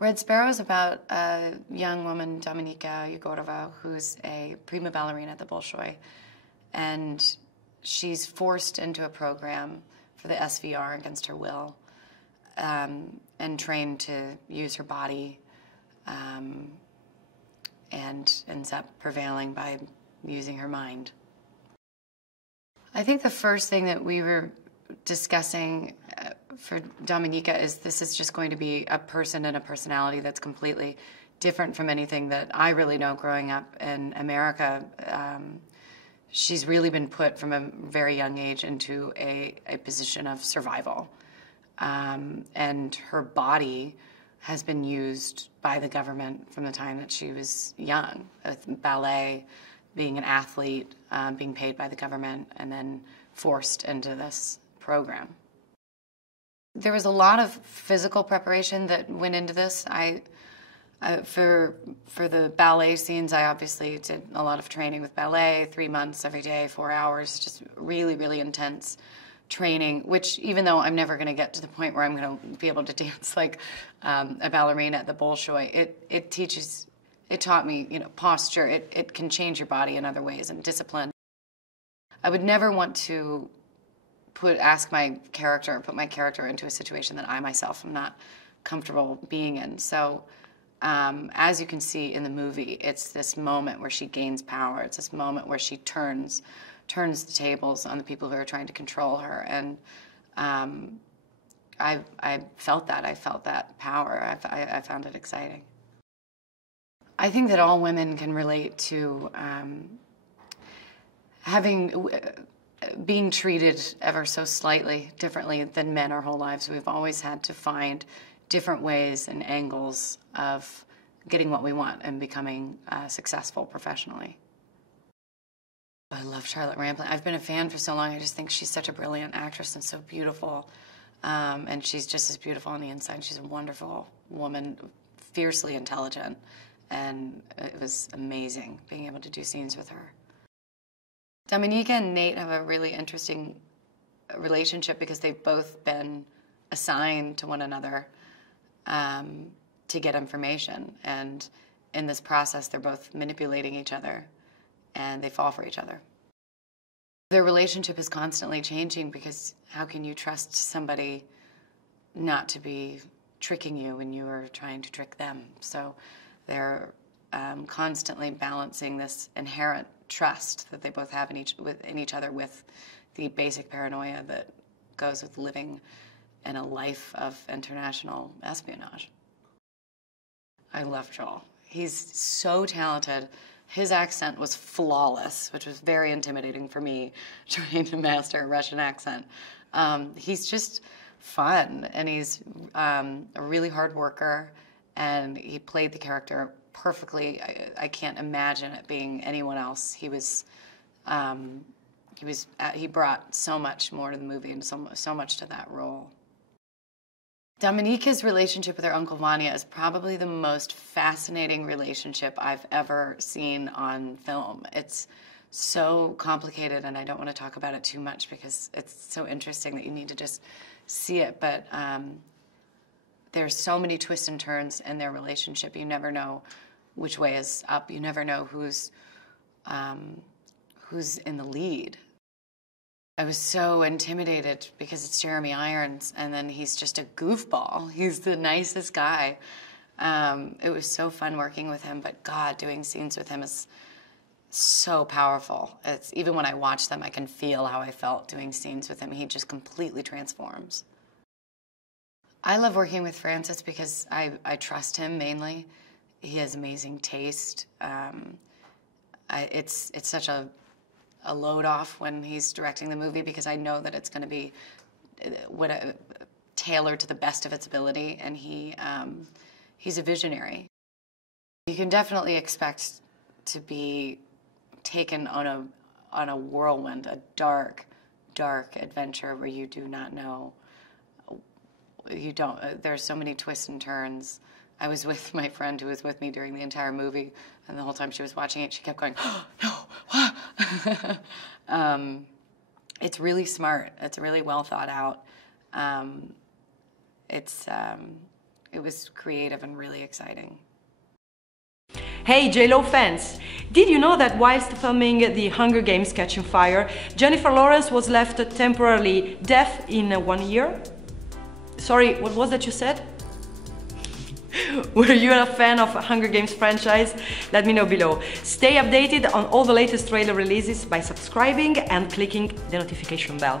Red Sparrow is about a young woman, Dominika Egorova, who's a prima ballerina at the Bolshoi, and she's forced into a program for the SVR against her will, and trained to use her body, and ends up prevailing by using her mind. I think the first thing that we were discussing for Dominika is this is just going to be a person and a personality that's completely different from anything that I really know growing up in America. She's really been put from a very young age into a position of survival. And her body has been used by the government from the time that she was young, with ballet, being an athlete, being paid by the government, and then forced into this program. There was a lot of physical preparation that went into this. For the ballet scenes, I obviously did a lot of training with ballet, 3 months every day, 4 hours, just really, really intense training, which even though I'm never going to get to the point where I'm going to be able to dance like a ballerina at the Bolshoi, it taught me, you know, posture. It can change your body in other ways, and discipline. I would never want to put my character into a situation that I myself am not comfortable being in. So as you can see in the movie, it's this moment where she gains power. It's this moment where she turns the tables on the people who are trying to control her. And I felt that. I felt that power. I found it exciting. I think that all women can relate to being treated ever so slightly differently than men our whole lives. We've always had to find different ways and angles of getting what we want and becoming successful professionally. I love Charlotte Rampling. I've been a fan for so long. I just think she's such a brilliant actress and so beautiful. And she's just as beautiful on the inside. She's a wonderful woman, fiercely intelligent. And it was amazing being able to do scenes with her. Dominika and Nate have a really interesting relationship because they've both been assigned to one another to get information. And in this process, they're both manipulating each other, and they fall for each other. Their relationship is constantly changing because how can you trust somebody not to be tricking you when you are trying to trick them? So they're constantly balancing this inherent trust that they both have in each other with the basic paranoia that goes with living in a life of international espionage. I love Joel. He's so talented. His accent was flawless, which was very intimidating for me, trying to master a Russian accent. He's just fun, and he's a really hard worker, and he played the character perfectly. I can't imagine it being anyone else. He brought so much more to the movie and so much to that role. Dominika's relationship with her Uncle Vanya is probably the most fascinating relationship I've ever seen on film. It's so complicated, and I don't want to talk about it too much because it's so interesting that you need to just see it. But there's so many twists and turns in their relationship. You never know which way is up. You never know who's in the lead. I was so intimidated because it's Jeremy Irons, and then he's just a goofball. He's the nicest guy. It was so fun working with him, but God, doing scenes with him is so powerful. Even when I watch them, I can feel how I felt doing scenes with him. He just completely transforms. I love working with Francis because I trust him mainly. He has amazing taste. It's such a load off when he's directing the movie because I know that it's going to be tailored to the best of its ability, and he's a visionary. You can definitely expect to be taken on a whirlwind, a dark adventure where you do not know. There's so many twists and turns. I was with my friend who was with me during the entire movie, and the whole time she was watching it, she kept going, "Oh, no!" It's really smart. It's really well thought out. It's it was creative and really exciting. Hey J.Lo fans! Did you know that whilst filming The Hunger Games Catching Fire, Jennifer Lawrence was left temporarily deaf in 1 year? Sorry, what was that you said? Were you a fan of Hunger Games franchise? Let me know below. Stay updated on all the latest trailer releases by subscribing and clicking the notification bell.